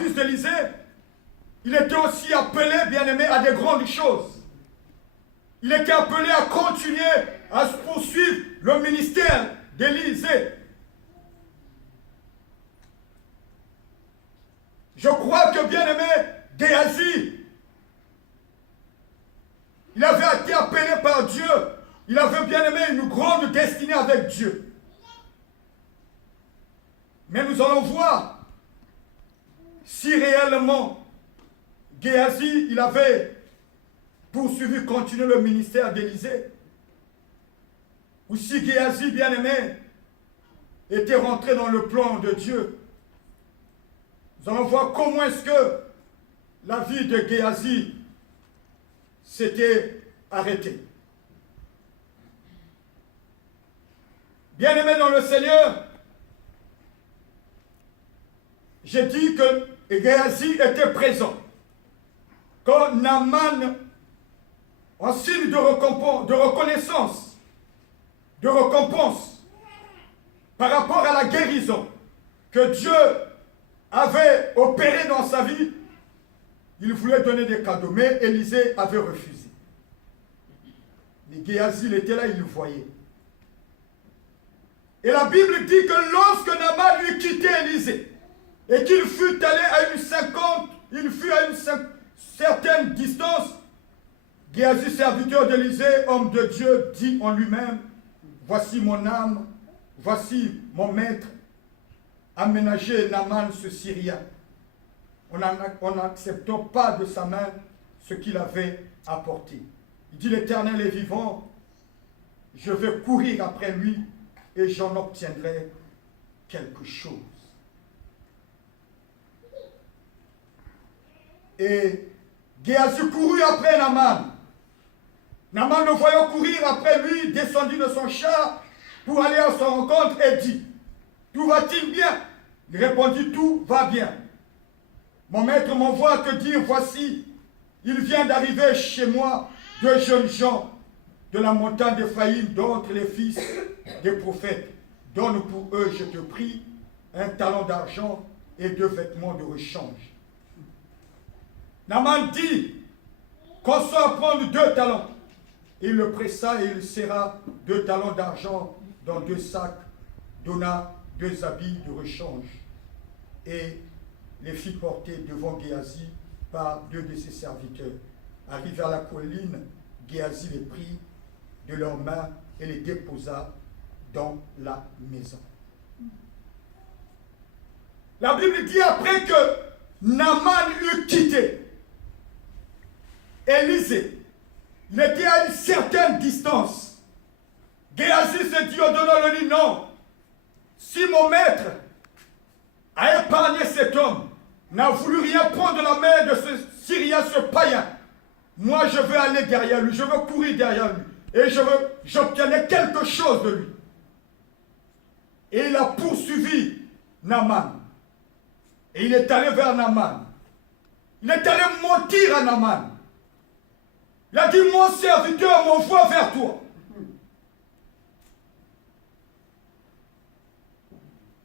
fils d'Élisée, il était aussi appelé, bien-aimé, à des grandes choses. Il était appelé à continuer à poursuivre le ministère d'Élisée. Je crois que, bien-aimé, Géhazi, il avait été appelé par Dieu. Il avait, bien-aimé, une grande destinée avec Dieu. Mais nous allons voir si réellement Géhazi, il avait poursuivi, continué le ministère d'Élisée, ou si Géhazi, bien-aimé, était rentré dans le plan de Dieu. Nous allons voir comment est-ce que la vie de Géhazi s'était arrêtée. Bien-aimé dans le Seigneur, j'ai dit que Géhazi était présent. Quand Naaman, en signe de reconnaissance, de récompense, par rapport à la guérison que Dieu avait opérée dans sa vie, il voulait donner des cadeaux, mais Élisée avait refusé. Mais Géhazi, il était là, il le voyait. Et la Bible dit que lorsque Naaman eut quitté Élisée, et qu'il fut allé à une certaine distance, Géhazi, serviteur d'Élisée, homme de Dieu, dit en lui-même, voici mon âme, voici mon maître, aménagez Naaman ce Syrien, en n'acceptant pas de sa main ce qu'il avait apporté. Il dit, l'Éternel est vivant, je vais courir après lui et j'en obtiendrai quelque chose. Et Géhazi courut après Naaman. Naaman, le voyant courir après lui, descendit de son char pour aller à son rencontre et dit, tout va-t-il bien? Il répondit, tout va bien. Mon maître m'envoie te dire, voici, il vient d'arriver chez moi 2 jeunes gens de la montagne d'Éphraïm, d'autres les fils des prophètes. Donne pour eux, je te prie, 1 talent d'argent et 2 vêtements de rechange. Naaman dit, consent à prendre 2 talents. Il le pressa et il serra 2 talents d'argent dans 2 sacs, donna 2 habits de rechange et les fit porter devant Géhazi par 2 de ses serviteurs. Arrivé à la colline, Géhazi les prit de leurs mains et les déposa dans la maison. La Bible dit après que Naaman eut quitté Élisée, il était à une certaine distance. Géhazi se dit au-dedans de lui, non, si mon maître a épargné cet homme, n'a voulu rien prendre de la main de ce Syrien, ce païen, moi je veux aller derrière lui, je veux courir derrière lui, et j'obtenais quelque chose de lui. Et il a poursuivi Naaman. Et il est allé vers Naaman. Il est allé mentir à Naaman. Il a dit, mon serviteur m'envoie vers toi.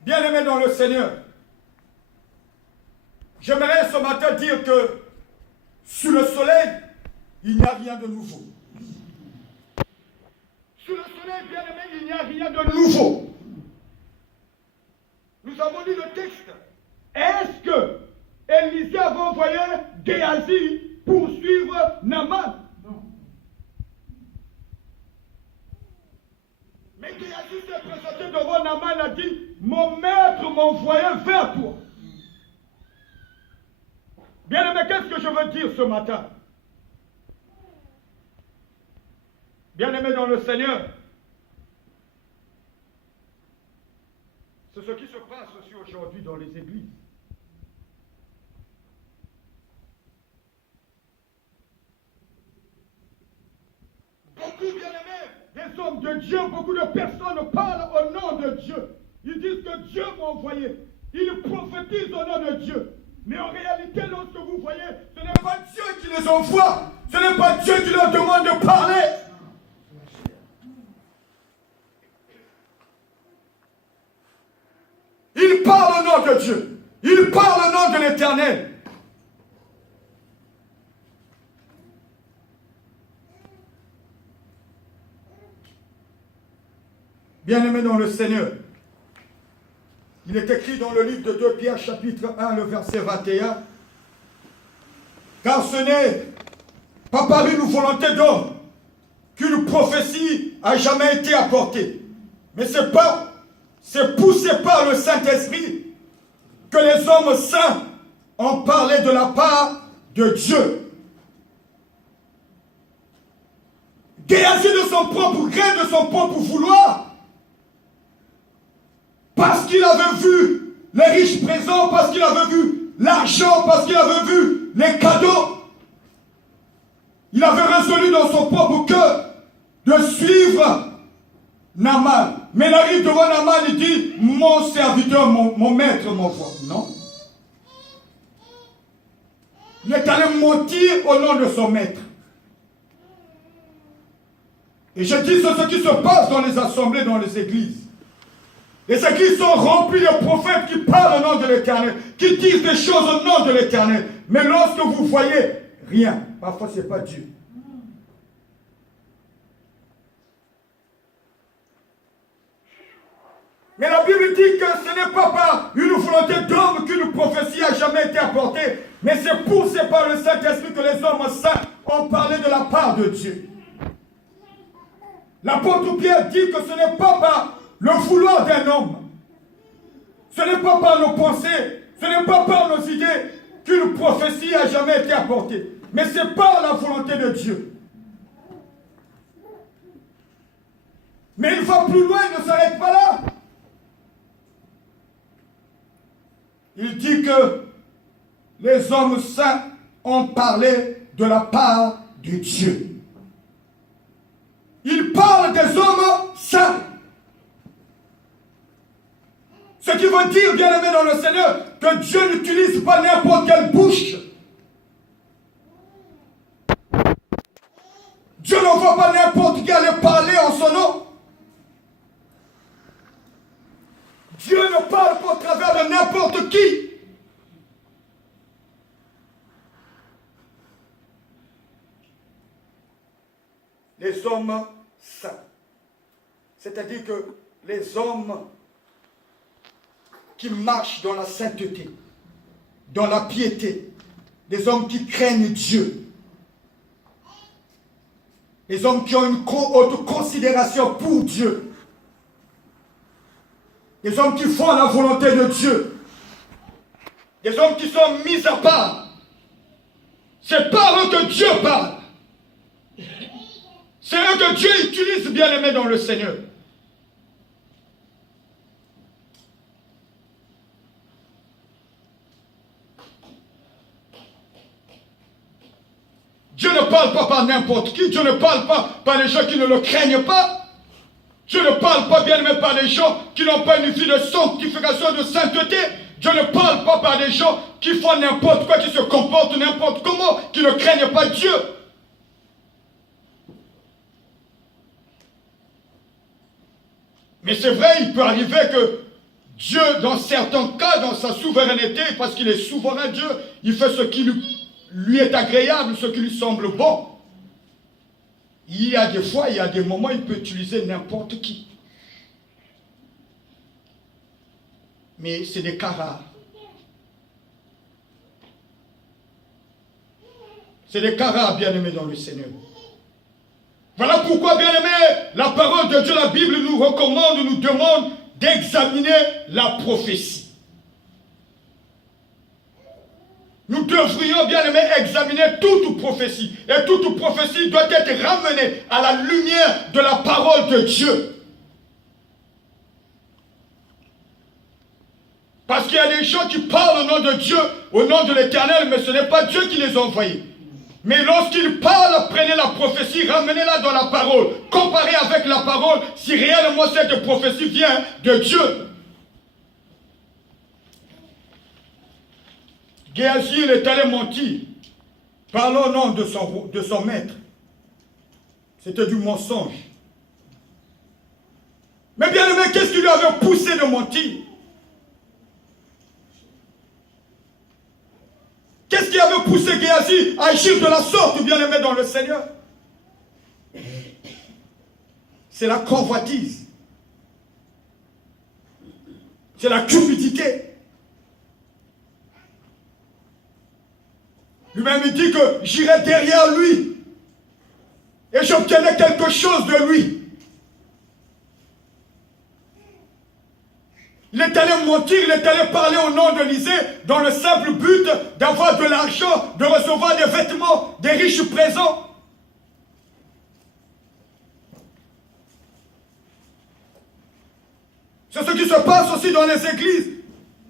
Bien-aimé dans le Seigneur, j'aimerais ce matin dire que sous le soleil, il n'y a rien de nouveau. Sous le soleil, bien-aimé, il n'y a rien de nouveau. Nous avons lu le texte. Est-ce que Élisée avait envoyé Géhazi pour suivre Naaman? Non. Mais Géhazi s'est présenté devant Naaman et a dit, mon maître m'envoyait vers toi. Bien-aimé, qu'est-ce que je veux dire ce matin? Bien-aimé dans le Seigneur, c'est ce qui se passe aussi aujourd'hui dans les églises. Beaucoup, bien-aimés, des hommes de Dieu, beaucoup de personnes parlent au nom de Dieu. Ils disent que Dieu m'a envoyé. Ils prophétisent au nom de Dieu. Mais en réalité, lorsque vous voyez, ce n'est pas Dieu qui les envoie. Ce n'est pas Dieu qui leur demande de parler. Ils parlent au nom de Dieu. Ils Il parle au nom de l'Éternel. Bien-aimés dans le Seigneur, il est écrit dans le livre de 2 Pierre, chapitre 1, le verset 21, « Car ce n'est pas par une volonté d'homme qu'une prophétie a jamais été apportée, mais c'est poussé par le Saint-Esprit que les hommes saints ont parlé de la part de Dieu. » Géasi de son propre gré, de son propre vouloir, parce qu'il avait vu les riches présents, parce qu'il avait vu l'argent, parce qu'il avait vu les cadeaux, il avait résolu dans son propre cœur de suivre Naaman. Mais il arrive devant Naaman et dit, mon serviteur, mon maître, mon roi. Non. Il est allé mentir au nom de son maître. Et je dis ce qui se passe dans les assemblées, dans les églises. Les églises sont remplies de prophètes qui parlent au nom de l'Éternel, qui disent des choses au nom de l'Éternel. Mais lorsque vous voyez rien, parfois ce n'est pas Dieu. Mais la Bible dit que ce n'est pas par une volonté d'homme qu'une prophétie n'a jamais été apportée, mais c'est poussé par le Saint-Esprit que les hommes saints ont parlé de la part de Dieu. L'apôtre Pierre dit que ce n'est pas par le vouloir d'un homme, ce n'est pas par nos pensées, ce n'est pas par nos idées qu'une prophétie n'a jamais été apportée, mais c'est par la volonté de Dieu. Mais il va plus loin, il ne s'arrête pas là. Il dit que les hommes saints ont parlé de la part de Dieu. Il parle des hommes saints. Ce qui veut dire, bien-aimé dans le Seigneur, que Dieu n'utilise pas n'importe quelle bouche. Dieu ne voit pas n'importe qui aller parler en son nom. Dieu ne parle pas au travers de n'importe qui. Les hommes saints. C'est-à-dire que les hommes qui marchent dans la sainteté, dans la piété, les hommes qui craignent Dieu, les hommes qui ont une haute considération pour Dieu, les hommes qui font la volonté de Dieu, les hommes qui sont mis à part. C'est par eux que Dieu parle. C'est eux que Dieu utilise, bien-aimés dans le Seigneur. Dieu ne parle pas par n'importe qui. Dieu ne parle pas par les gens qui ne le craignent pas. Dieu ne parle pas, bien-aimé, par des gens qui n'ont pas une vie de sanctification, de sainteté. Dieu ne parle pas par des gens qui font n'importe quoi, qui se comportent n'importe comment, qui ne craignent pas Dieu. Mais c'est vrai, il peut arriver que Dieu, dans certains cas, dans sa souveraineté, parce qu'il est souverain Dieu, il fait ce qui lui est agréable, ce qui lui semble bon. Il y a des fois, il y a des moments, il peut utiliser n'importe qui. Mais c'est des cas rares. C'est des cas rares, bien-aimés dans le Seigneur. Voilà pourquoi, bien-aimés, la parole de Dieu, la Bible nous recommande, nous demande d'examiner la prophétie. Nous devrions, bien aimé, examiner toute prophétie. Et toute prophétie doit être ramenée à la lumière de la parole de Dieu. Parce qu'il y a des gens qui parlent au nom de Dieu, au nom de l'Éternel, mais ce n'est pas Dieu qui les a envoyés. Mais lorsqu'ils parlent, prenez la prophétie, ramenez-la dans la parole. Comparez avec la parole si réellement cette prophétie vient de Dieu. Géasi, il est allé mentir, parlant au nom de son maître. C'était du mensonge. Mais bien aimé, qu'est-ce qui lui avait poussé de mentir? avait poussé Géasi à agir de la sorte, bien-aimé dans le Seigneur? C'est la convoitise. C'est la cupidité. Lui-même, il dit que j'irai derrière lui et j'obtiendrai quelque chose de lui. Il est allé mentir, il est allé parler au nom de l'Élysée dans le simple but d'avoir de l'argent, de recevoir des vêtements, des riches présents. C'est ce qui se passe aussi dans les églises.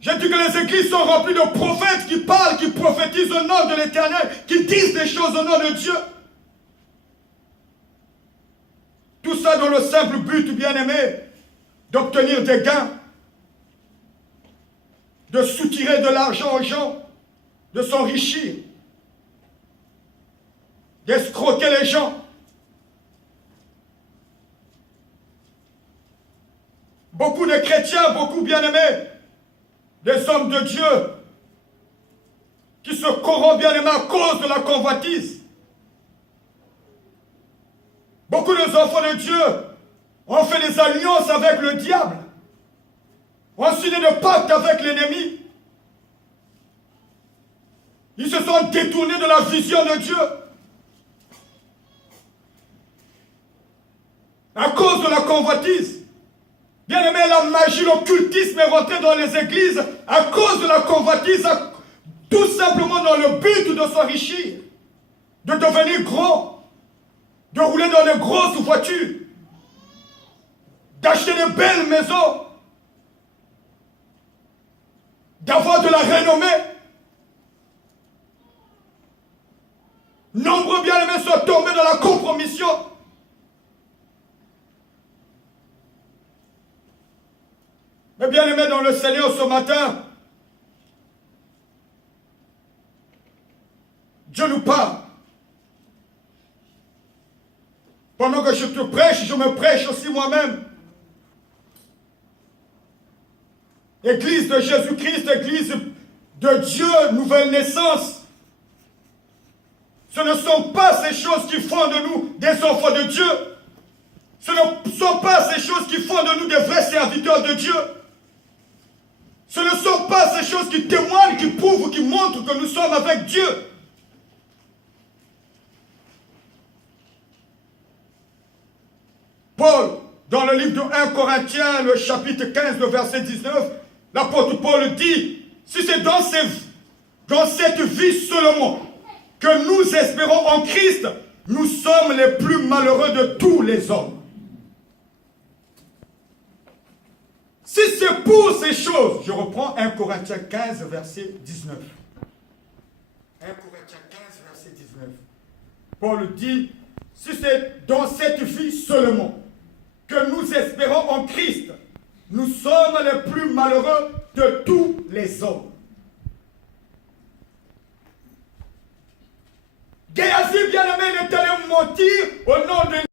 J'ai dit que les églises sont remplies de prophètes qui parlent, qui prophétisent au nom de l'Éternel, qui disent des choses au nom de Dieu. Tout ça dans le simple but, bien-aimé, d'obtenir des gains, de soutirer de l'argent aux gens, de s'enrichir, d'escroquer les gens. Beaucoup de chrétiens, beaucoup bien-aimés, des hommes de Dieu, qui se corrompent bien-aimés à cause de la convoitise. Beaucoup d'enfants de Dieu ont fait des alliances avec le diable, ont signé des pactes avec l'ennemi. Ils se sont détournés de la vision de Dieu. À cause de la convoitise. Bien aimé, la magie, l'occultisme est rentré dans les églises à cause de la convoitise, tout simplement dans le but de s'enrichir, de devenir gros, de rouler dans de grosses voitures, d'acheter de belles maisons, d'avoir de la renommée. Nombreux bien-aimés sont tombés dans la compromission. Mais bien-aimés dans le Seigneur ce matin, Dieu nous parle. Pendant que je te prêche, je me prêche aussi moi-même. Église de Jésus-Christ, Église de Dieu, nouvelle naissance. Ce ne sont pas ces choses qui font de nous des enfants de Dieu. Ce ne sont pas ces choses qui font de nous des vrais serviteurs de Dieu. Ce ne sont pas ces choses qui témoignent, qui prouvent, qui montrent que nous sommes avec Dieu. Paul, dans le livre de 1 Corinthiens, le chapitre 15, le verset 19, l'apôtre Paul dit, si c'est dans cette vie seulement que nous espérons en Christ, nous sommes les plus malheureux de tous les hommes. Si c'est pour ces choses, je reprends 1 Corinthiens 15, verset 19. 1 Corinthiens 15, verset 19. Paul dit, si c'est dans cette vie seulement que nous espérons en Christ, nous sommes les plus malheureux de tous les hommes. Géasi, bien-aimé, il est allé mentir au nom de